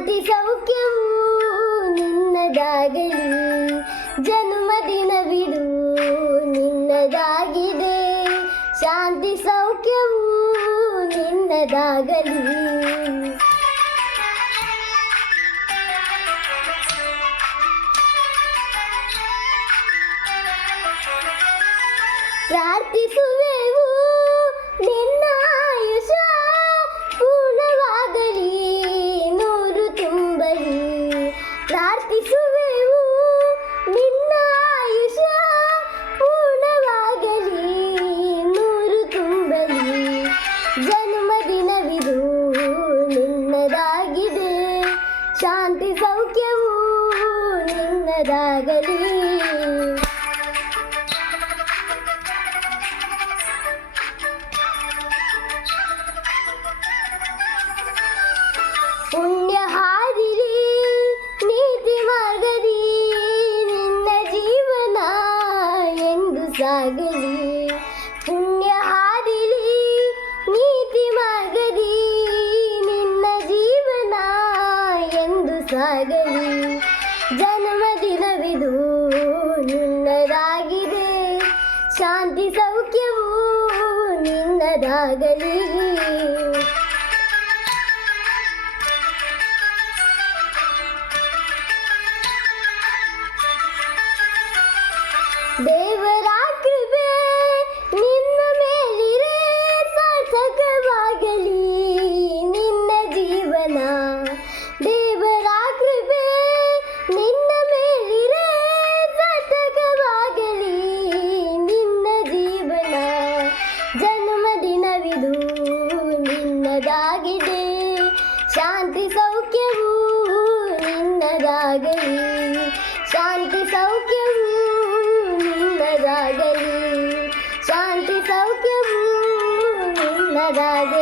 ಶಾಂತಿ ಸೌಖ್ಯವೂ ನಿನ್ನದಾಗಲಿ, ಜನ್ಮದಿನವಿದು ನಿನ್ನದಾಗಿದೆ. ಶಾಂತಿ ಸೌಖ್ಯವೂ ನಿನ್ನದಾಗಲಿ. ಪ್ರಾರ್ಥಿಸುವೆವು ನಿನ್ನ ಆಯುಷ ಪೂರ್ಣವಾಗಲಿ, ನೂರು ತುಂಬಲಿ. ಪ್ರಾರ್ಥಿಸುವೆವು ನಿನ್ನ ಆಯುಷ ಪೂರ್ಣವಾಗಲಿ, ನೂರು ತುಂಬಲಿ. ಜನ್ಮದಿನವಿದು ನಿನ್ನದಾಗಿದೆ, ಶಾಂತಿ ಸೌಖ್ಯವೂ ನಿನ್ನದಾಗಲಿ. ಪುಣ್ಯ ಹಾದಿರಿ ನೀತಿ ಮಾರ್ಗದಿ ನಿನ್ನ ಜೀವನ ಎಂದು ಸಾಗಲಿ. ಪುಣ್ಯ ಹಾದಿರಿ ನೀತಿ ಮಾರ್ಗದಿ ನಿನ್ನ ಜೀವನ ಎಂದು ಸಾಗಲಿ. ಜನ್ಮದಿನವಿದು ನಿನ್ನದಾಗಿದೆ, ಶಾಂತಿ ಸೌಖ್ಯವೂ ನಿನ್ನದಾಗಲಿ. ದೇವರ ಕೃಪೆ ನಿನ್ನ ಮೇಲಿರೆ ಸಾರ್ಥಕವಾಗಲಿ ನಿನ್ನ ಜೀವನ. ದೇವರ ಕೃಪೆ ನಿನ್ನ ಮೇಲಿರೆ ಸಾರ್ಥಕವಾಗಲಿ ನಿನ್ನ ಜೀವನ. ಜನ್ಮದಿನವಿದು ನಿನ್ನದಾಗಿದೆ, ಶಾಂತಿ ಸೌಖ್ಯವೂ ನಿನ್ನದಾಗಲಿ. ಶಾಂತಿ ಸೌಖ್ಯವೂ ನಿನ್ನದಾಗಲಿ, ಶಾಂತಿ ಸೌಖ್ಯವೂ ನಿನ್ನದಾಗಲಿ.